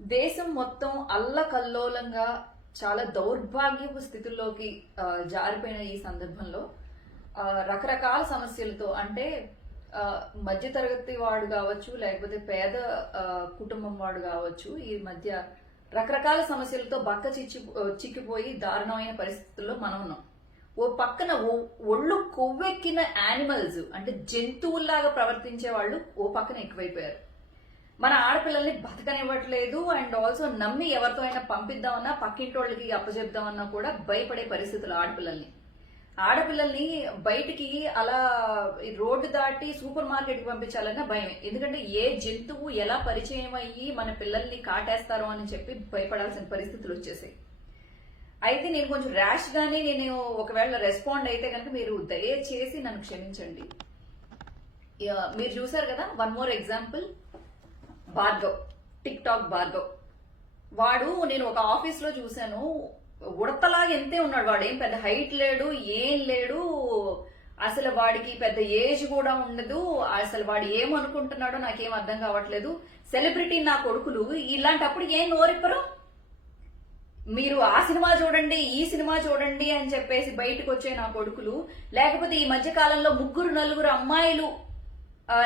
దేశం మొత్తం అల్లకల్లోలంగా చాలా దౌర్భాగ్యపు స్థితుల్లోకి జారిపోయిన ఈ సందర్భంలో రకరకాల సమస్యలతో అంటే మధ్యతరగతి వాడు కావచ్చు లేకపోతే పేద కుటుంబం వాడు కావచ్చు ఈ మధ్య రకరకాల సమస్యలతో బక్క చిచ్చి చిక్కిపోయి దారుణమైన పరిస్థితుల్లో మనం ఉన్నాం. ఓ పక్కన ఓ- ఒళ్ళు కొవ్వెక్కిన యానిమల్స్ అంటే జంతువుల్లాగా ప్రవర్తించే వాళ్ళు ఓ పక్కన ఎక్కువైపోయారు. మన ఆడపిల్లల్ని బతకనివ్వట్లేదు అండ్ ఆల్సో నమ్మి ఎవరితో అయినా పంపిద్దామన్నా పక్కింటోళ్ళకి అప్పచెప్దామన్నా కూడా భయపడే పరిస్థితులు ఆడపిల్లల్ని. ఆడపిల్లల్ని బయటికి అలా ఈ రోడ్డు దాటి సూపర్ మార్కెట్కి పంపించాలన్నా భయమే. ఎందుకంటే ఏ జంతువు ఎలా పరిచయం అయ్యి మన పిల్లల్ని కాటేస్తారో అని చెప్పి భయపడాల్సిన పరిస్థితులు వచ్చేసాయి. అయితే నేను కొంచెం ర్యాష్ గానే నేను ఒకవేళ రెస్పాండ్ అయితే కనుక మీరు దయచేసి నన్ను క్షమించండి. మీరు చూసారు కదా? One more example Bhargav TikTok Bhargav. వాడు నేను ఒక ఆఫీస్లో చూశాను. ఉడతలాగా ఎంతే ఉన్నాడు వాడు. ఏం పెద్ద హైట్ లేడు ఏం లేడు. అసలు వాడికి పెద్ద ఏజ్ కూడా ఉండదు. అసలు వాడు ఏమనుకుంటున్నాడో నాకేం అర్థం కావట్లేదు. సెలబ్రిటీ నా కొడుకులు ఇలాంటప్పుడు ఏం నోరిప్పరు? మీరు ఆ సినిమా చూడండి ఈ సినిమా చూడండి అని చెప్పేసి బయటకు వచ్చే నా కొడుకులు లేకపోతే ఈ మధ్య కాలంలో ముగ్గురు నలుగురు అమ్మాయిలు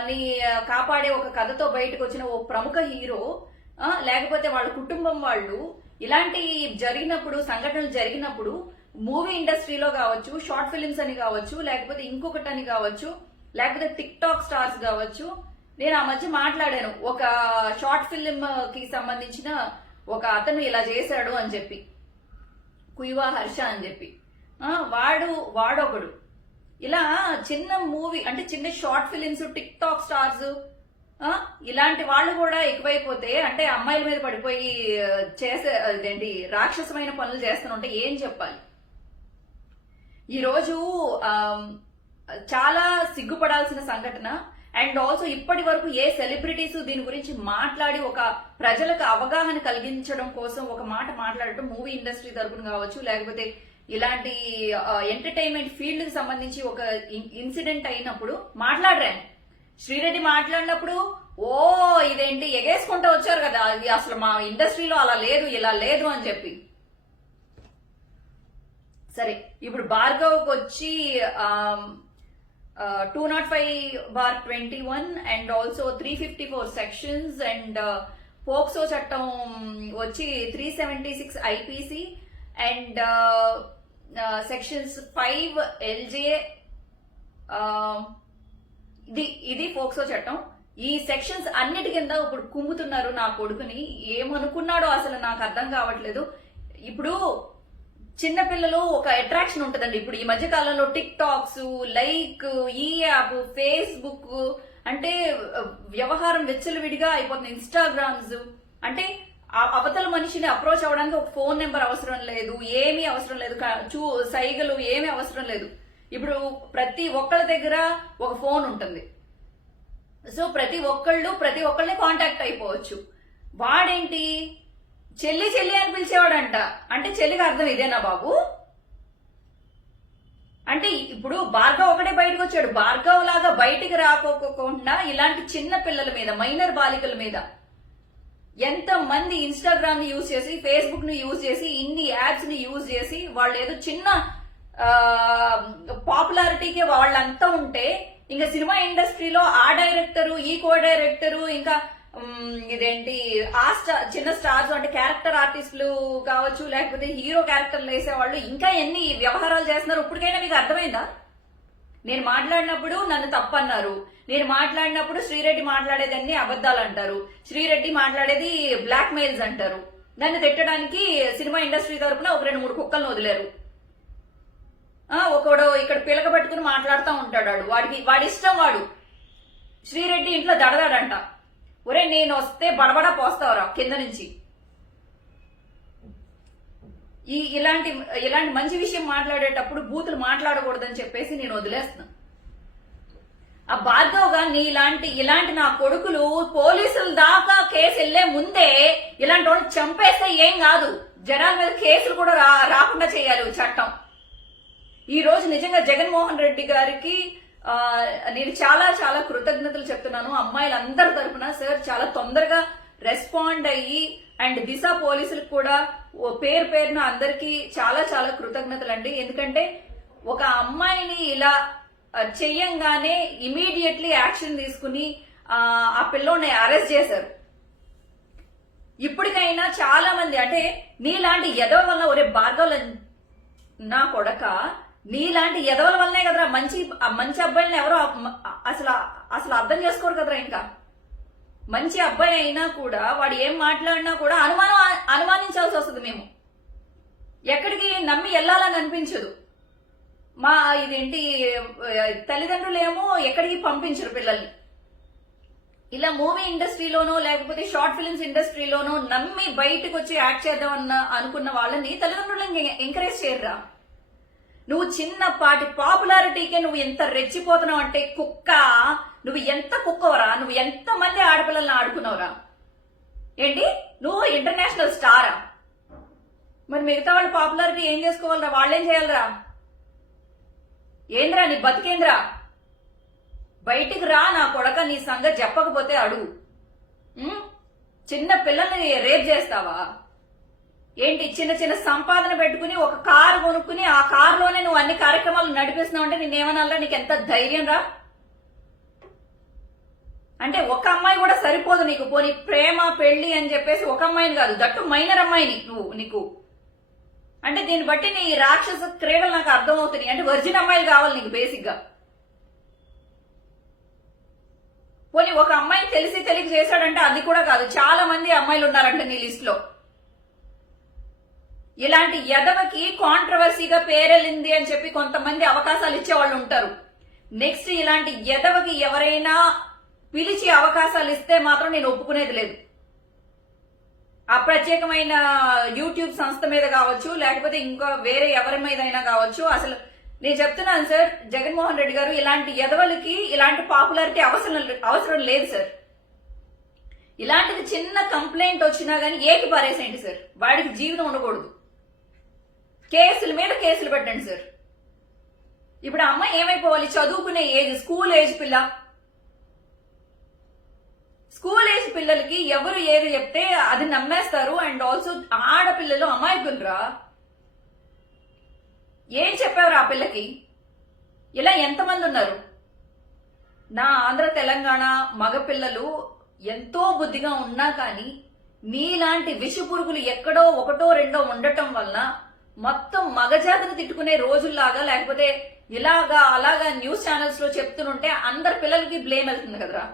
ని కాపాడే ఒక కథతో బయటకు వచ్చిన ఓ ప్రముఖ హీరో లేకపోతే వాళ్ళ కుటుంబం వాళ్ళు ఇలాంటి జరిగినప్పుడు సంఘటనలు జరిగినప్పుడు మూవీ ఇండస్ట్రీలో కావచ్చు షార్ట్ ఫిలిమ్స్ అని కావచ్చు లేకపోతే ఇంకొకటి అని కావచ్చు లేకపోతే టిక్ టాక్ స్టార్స్ కావచ్చు నేను ఆ మధ్య మాట్లాడాను. ఒక షార్ట్ ఫిలిం కి సంబంధించిన ఒక అతను ఇలా చేశాడు అని చెప్పి. కుయివా హర్ష అని చెప్పి. వాడు వాడొకడు. ఇలా చిన్న మూవీ అంటే చిన్న short films TikTok stars ఇలాంటి వాళ్ళు కూడా ఎక్కువైపోతే అంటే అమ్మాయిల మీద పడిపోయి చేసే అదేంటి రాక్షసమైన పనులు చేస్తుంటే ఏం చెప్పాలి? ఈరోజు చాలా సిగ్గుపడాల్సిన సంఘటన అండ్ ఆల్సో ఇప్పటి వరకు ఏ సెలబ్రిటీస్ దీని గురించి మాట్లాడి ఒక ప్రజలకు అవగాహన కలిగించడం కోసం ఒక మాట మాట్లాడటం మూవీ ఇండస్ట్రీ తరపున కావచ్చు లేకపోతే ఇలాంటి ఎంటర్టైన్మెంట్ ఫీల్డ్కి సంబంధించి ఒక ఇన్సిడెంట్ అయినప్పుడు మాట్లాడరాను శ్రీరెడ్డి మాట్లాడినప్పుడు ఓ ఇదేంటి? ఎగేసుకుంటూ వచ్చారు కదా. అది అసలు మా ఇండస్ట్రీలో అలా లేదు ఇలా లేదు అని చెప్పి. సరే ఇప్పుడు భార్గవ్కి వచ్చి two not five bar twenty one and also three fifty four sections and POCSO చట్టం వచ్చి three seventy six IPC and sections five LJ ఇది ఇది ఫోక్సో చట్టం. ఈ సెక్షన్స్ అన్నిటి కింద ఇప్పుడు కుమ్ముతున్నారు నా కొడుకుని. ఏమనుకున్నాడో అసలు నాకు అర్థం కావట్లేదు. ఇప్పుడు చిన్నపిల్లలు ఒక అట్రాక్షన్ ఉంటుందండి. ఇప్పుడు ఈ మధ్య కాలంలో టిక్ టాక్స్ లైక్ ఈ యాప్ ఫేస్బుక్ అంటే వ్యవహారం వ్యవహారం వెచ్చలవిడిగా అయిపోతుంది. ఇన్స్టాగ్రామ్స్ అంటే అవతల మనిషిని అప్రోచ్ అవ్వడానికి ఒక ఫోన్ నెంబర్ అవసరం లేదు ఏమీ అవసరం లేదు చూ సైగలు ఏమీ అవసరం లేదు. ఇప్పుడు ప్రతి ఒక్కళ్ళ దగ్గర ఒక ఫోన్ ఉంటుంది. సో ప్రతి ఒక్కళ్ళు ప్రతి ఒక్కళ్ళని కాంటాక్ట్ అయిపోవచ్చు. వాడేంటి? చెల్లి చెల్లి అని పిలిచేవాడంట. అంటే చెల్లికి అర్థం ఇదేనా బాబు? అంటే ఇప్పుడు భార్గవ్ ఒకటే బయటకు వచ్చాడు. భార్గవ్ లాగా బయటికి రాకోకుండా ఇలాంటి చిన్న పిల్లల మీద మైనర్ బాలికల మీద ఎంత మంది ఇన్స్టాగ్రామ్ని యూజ్ చేసి ఫేస్బుక్ని యూజ్ చేసి ఇన్ని యాప్స్ని యూజ్ చేసి వాళ్ళు ఏదో చిన్న పాపులారిటీకి వాళ్ళంతా ఉంటే ఇంకా సినిమా ఇండస్ట్రీలో ఆ డైరెక్టరు ఈ కో డైరెక్టరు ఇంకా ఇదేంటి ఆ స్టార్ చిన్న స్టార్స్ అంటే క్యారెక్టర్ ఆర్టిస్టులు కావచ్చు లేకపోతే హీరో క్యారెక్టర్లు వేసేవాళ్ళు ఇంకా ఎన్ని వ్యవహారాలు చేస్తున్నారు ఇప్పటికైనా మీకు అర్థమైందా? నేను మాట్లాడినప్పుడు నన్ను తప్పన్నారు. నేను మాట్లాడినప్పుడు శ్రీరెడ్డి మాట్లాడేదన్ని అబద్ధాలు అంటారు. శ్రీరెడ్డి మాట్లాడేది బ్లాక్ మెయిల్స్ అంటారు. నన్ను తిట్టడానికి సినిమా ఇండస్ట్రీ తరపున ఒక రెండు మూడు కుక్కలను వదిలేరు. ఒకడు ఇక్కడ పిలక పట్టుకుని మాట్లాడుతూ ఉంటాడు వాడు. వాడికి వాడి ఇష్టం వాడు. శ్రీరెడ్డి ఇంట్లో దడదాడంట. ఒరే నేను వస్తే బడబడ పోస్తావరా కింద నుంచి. ఈ ఇలాంటి ఇలాంటి మంచి విషయం మాట్లాడేటప్పుడు బూతులు మాట్లాడకూడదని చెప్పేసి నేను వదిలేస్తున్నా. ఆ భార్గవ్గా నీ ఇలాంటి ఇలాంటి నా కొడుకులు పోలీసుల దాకా కేసు వెళ్ళే ముందే ఇలాంటి వాళ్ళు చంపేస్తే ఏం కాదు. జనాల మీద కేసులు కూడా రా రాకుండా చేయాలి చట్టం. ఈ రోజు నిజంగా జగన్మోహన్ రెడ్డి గారికి నేను చాలా చాలా కృతజ్ఞతలు చెప్తున్నాను. అమ్మాయిలందరి తరఫున సార్ చాలా తొందరగా రెస్పాండ్ అయ్యి అండ్ దిశ పోలీసులకు కూడా ఓ పేరు పేరున అందరికీ చాలా చాలా కృతజ్ఞతలు అండి ఎందుకంటే ఒక అమ్మాయిని ఇలా చెయ్యంగానే ఇమీడియట్లీ యాక్షన్ తీసుకుని ఆ, పిల్లోని అరెస్ట్ చేశారు. ఇప్పటికైనా చాలా మంది అంటే నీలాంటి ఎదవ వల్ల ఒరే భార్గవ నా కొడక నీలాంటి ఎదవల వల్లనే కదరా మంచి మంచి అబ్బాయిని ఎవరో అసలు అసలు అర్థం చేసుకోరు కదరా ఇంకా. మంచి అబ్బాయి అయినా కూడా వాడు ఏం మాట్లాడినా కూడా అనుమానం అనుమానించాల్సి వస్తుంది మేము. ఎక్కడికి నమ్మి వెళ్ళాలని అనిపించదు. మా ఇదేంటి తల్లిదండ్రులు ఏమో ఎక్కడికి పంపించరు పిల్లల్ని. ఇలా మూవీ ఇండస్ట్రీలోనో లేకపోతే షార్ట్ ఫిల్మ్స్ ఇండస్ట్రీలోనో నమ్మి బయటకు వచ్చి యాక్ట్ చేద్దామన్న అనుకున్న వాళ్ళని తల్లిదండ్రులు ఎంకరేజ్ చేయరురా. నువ్వు చిన్నపాటి పాపులారిటీకే నువ్వు ఎంత రెచ్చిపోతున్నావు అంటే కుక్క నువ్వు ఎంత కుక్కవరా? నువ్వు ఎంత మంది ఆడపిల్లల్ని ఆడుకున్నావురా? ఏంటి? నువ్వు ఇంటర్నేషనల్ స్టారా? మరి మిగతా వాళ్ళు పాపులారిటీ ఏం చేసుకోవాలరా? వాళ్ళేం చేయాలరా? ఏంద్రా నీ బతికేంద్రా? బయటికి రా నా కొడక నీ సంగతి చెప్పకపోతే అడుగు చిన్న పిల్లల్ని రేప్ చేస్తావా? ఏంటి? చిన్న చిన్న సంపాదన పెట్టుకుని ఒక కారు కొనుక్కుని ఆ కారులోనే నువ్వు అన్ని కార్యక్రమాలు నడిపిస్తున్నావు అంటే నేనేమనాలరా నీకు ఎంత ధైర్యం రా అంటే ఒక అమ్మాయి కూడా సరిపోదు నీకు. పోనీ ప్రేమ పెళ్ళి అని చెప్పేసి ఒక అమ్మాయిని కాదు. దట్టు మైనర్ అమ్మాయిని నువ్వు నీకు. అంటే దీన్ని బట్టి నీ రాక్షస క్రీడలు నాకు అర్థమవుతున్నాయి. అంటే వర్జిన్ అమ్మాయిలు కావాలి నీకు బేసిక్గా. పోనీ ఒక అమ్మాయి తెలిసి తెలియక చేశాడంటే అది కూడా కాదు. చాలా మంది అమ్మాయిలు ఉన్నారంట నీ లిస్ట్లో. ఇలాంటి ఎదవకి కాంట్రవర్సీగా పేరెళ్ళింది అని చెప్పి కొంతమంది అవకాశాలు ఇచ్చే వాళ్ళు ఉంటారు. నెక్స్ట్ ఇలాంటి ఎదవకి ఎవరైనా పిలిచి అవకాశాలు ఇస్తే మాత్రం నేను ఒప్పుకునేది లేదు. ఆ ప్రత్యేకమైన యూట్యూబ్ సంస్థ మీద కావచ్చు లేకపోతే ఇంకా వేరే ఎవరి మీద అయినా కావచ్చు అసలు నేను చెప్తున్నాను సార్ జగన్మోహన్ రెడ్డి గారు ఇలాంటి ఎదవలకి ఇలాంటి పాపులారిటీ అవసరం అవసరం లేదు సార్. ఇలాంటిది చిన్న కంప్లైంట్ వచ్చినా కానీ ఏకి పారేసేయండి సార్ వాడికి జీవితం ఉండకూడదు. కేసుల మీద కేసులు పెట్టండి సార్. ఇప్పుడు అమ్మ అమ్మాయి ఏమైపోవాలి? చదువుకునే ఏజ్ స్కూల్ ఏజ్ పిల్ల స్కూల్ ఏజ్ పిల్లలకి ఎవరు ఏది చెప్తే అది నమ్మేస్తారు అండ్ ఆల్సో ఆడపిల్లలు అమాయకులరా? ఏం చెప్పారు ఆ పిల్లకి? ఇలా ఎంతమంది ఉన్నారు? నా ఆంధ్ర తెలంగాణ మగపిల్లలు ఎంతో బుద్ధిగా ఉన్నా కానీ మీలాంటి విష పురుగులు ఎక్కడో ఒకటో రెండో ఉండటం వలన మొత్తం మగజాతిని తిట్టుకునే రోజుల్లాగా లేకపోతే ఇలాగా అలాగా న్యూస్ ఛానల్స్లో చెప్తుంటే అందరి పిల్లలకి బ్లేమ్ వెళ్తుంది కదరా?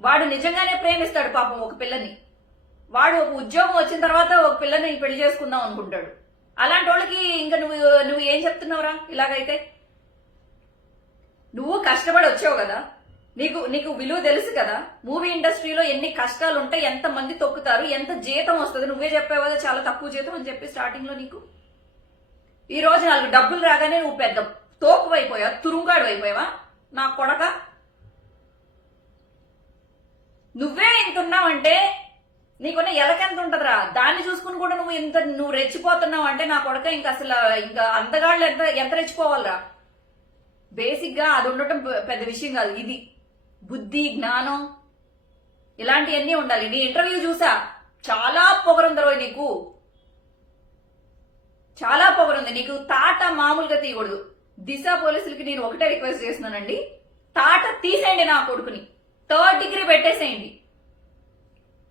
వాడు నిజంగానే ప్రేమిస్తాడు పాపం ఒక పిల్లని. వాడు ఒక ఉద్యోగం వచ్చిన తర్వాత ఒక పిల్లని పెళ్ళి చేసుకుందాం అనుకుంటాడు. అలాంటి వాళ్ళకి ఇంకా నువ్వు నువ్వు ఏం చెప్తున్నావురా ఇలాగైతే? నువ్వు కష్టపడి వచ్చావు కదా? నీకు నీకు విలువ తెలుసు కదా? మూవీ ఇండస్ట్రీలో ఎన్ని కష్టాలు ఉంటాయి ఎంత మంది తొక్కుతారు ఎంత జీతం వస్తుంది? నువ్వే చెప్పావు కదా చాలా తక్కువ జీతం అని చెప్పి స్టార్టింగ్లో నీకు. ఈ రోజు నాలుగు డబ్బులు రాగానే నువ్వు పెద్ద తోపు అయిపోయావా తురుంగాడు అయిపోయావా నా కొడక నువ్వే ఇంత ఉన్నావంటే నీకున్న ఎలకెంత ఉంటదిరా దాన్ని చూసుకుని కూడా నువ్వు ఇంత నువ్వు రెచ్చిపోతున్నావు అంటే నా కొడక ఇంకా అసలు ఇంకా అందగాళ్ళు ఎంత ఎంత రెచ్చిపోవాలరా? బేసిక్గా అది ఉండటం పెద్ద విషయం కాదు. ఇది బుద్ధి జ్ఞానం ఇలాంటివన్నీ ఉండాలి. నీ ఇంటర్వ్యూ చూసా? చాలా పొగరుంది రోయ్ నీకు. చాలా పొగరుంది. నీకు తాట మామూలుగా తీయకూడదు. దిశ పోలీసులకి నేను ఒకటే రిక్వెస్ట్ చేస్తున్నానండి. తాట తీసేయండి నా కొడుకుని. థర్డ్ డిగ్రీ పెట్టేసేయండి.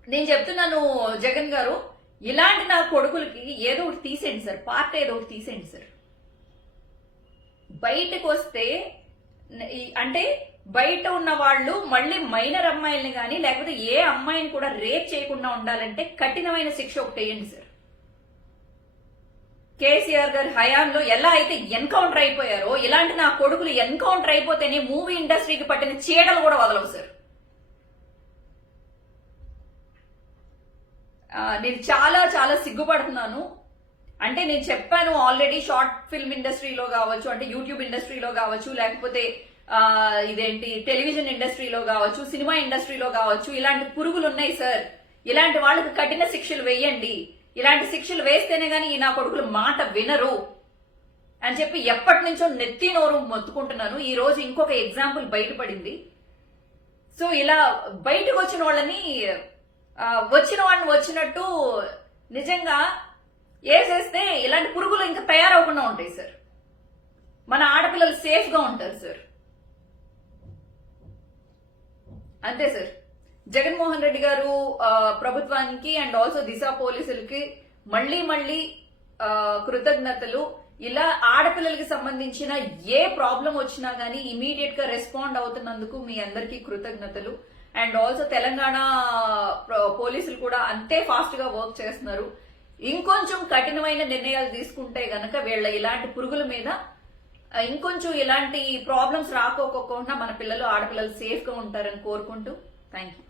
నేను చెప్తున్నాను జగన్ గారు ఇలాంటి నా కొడుకులకి ఏదో ఒకటి తీసేయండి సార్ పార్ట్ ఏదో ఒకటి తీసేయండి సార్. బయటకు వస్తే అంటే బయట ఉన్న వాళ్ళు మళ్ళీ మైనర్ అమ్మాయిల్ని కానీ లేకపోతే ఏ అమ్మాయిని కూడా రేప్ చేయకుండా ఉండాలంటే కఠినమైన శిక్ష ఒకటి వేయండి సార్. కేసీఆర్ గారి హయాంలో ఎలా అయితే ఎన్కౌంటర్ అయిపోయారో ఇలాంటి నా కొడుకులు ఎన్కౌంటర్ అయిపోతేనే మూవీ ఇండస్ట్రీకి పట్టిన చీడలు కూడా వదలవు సార్. నేను చాలా చాలా సిగ్గుపడుతున్నాను. అంటే నేను చెప్పాను ఆల్రెడీ షార్ట్ ఫిల్మ్ ఇండస్ట్రీలో కావచ్చు అంటే యూట్యూబ్ ఇండస్ట్రీలో కావచ్చు లేకపోతే ఇదేంటి టెలివిజన్ ఇండస్ట్రీలో కావచ్చు సినిమా ఇండస్ట్రీలో కావచ్చు ఇలాంటి పురుగులు ఉన్నాయి సార్ ఇలాంటి వాళ్ళకి కఠిన శిక్షలు వేయండి. ఇలాంటి శిక్షలు వేస్తేనే కానీ ఈ నా కొడుకులు మాట వినరు. అని చెప్పి ఎప్పటి నుంచో నెత్తి నోరు మొత్తుకుంటున్నాను. ఈ రోజు ఇంకొక ఎగ్జాంపుల్ బయటపడింది. సో ఇలా బయటకు వచ్చిన వాళ్ళని వచ్చిన వాడిని వచ్చినట్టు నిజంగా వేసేస్తే ఇలాంటి పురుగులు ఇంకా తయారవకుండా ఉంటాయి సార్. మన ఆడపిల్లలు సేఫ్గా ఉంటారు సార్. అంతే సార్. జగన్మోహన్ రెడ్డి గారు ప్రభుత్వానికి అండ్ ఆల్సో దిశ పోలీసులకి మళ్ళీ మళ్ళీ కృతజ్ఞతలు. ఇలా ఆడపిల్లలకి సంబంధించిన ఏ ప్రాబ్లం వచ్చినా కానీ ఇమీడియట్గా రెస్పాండ్ అవుతున్నందుకు మీ అందరికీ కృతజ్ఞతలు. అండ్ ఆల్సో తెలంగాణ పోలీసులు కూడా అంతే ఫాస్ట్గా వర్క్ చేస్తున్నారు. ఇంకొంచెం కఠినమైన నిర్ణయాలు తీసుకుంటే గనక వీళ్ళ ఇలాంటి పురుగుల మీద ఇంకొంచెం ఇలాంటి ప్రాబ్లమ్స్ రాకోకుండా మన పిల్లలు ఆడపిల్లలు సేఫ్గా ఉంటారని కోరుకుంటూ థ్యాంక్ యూ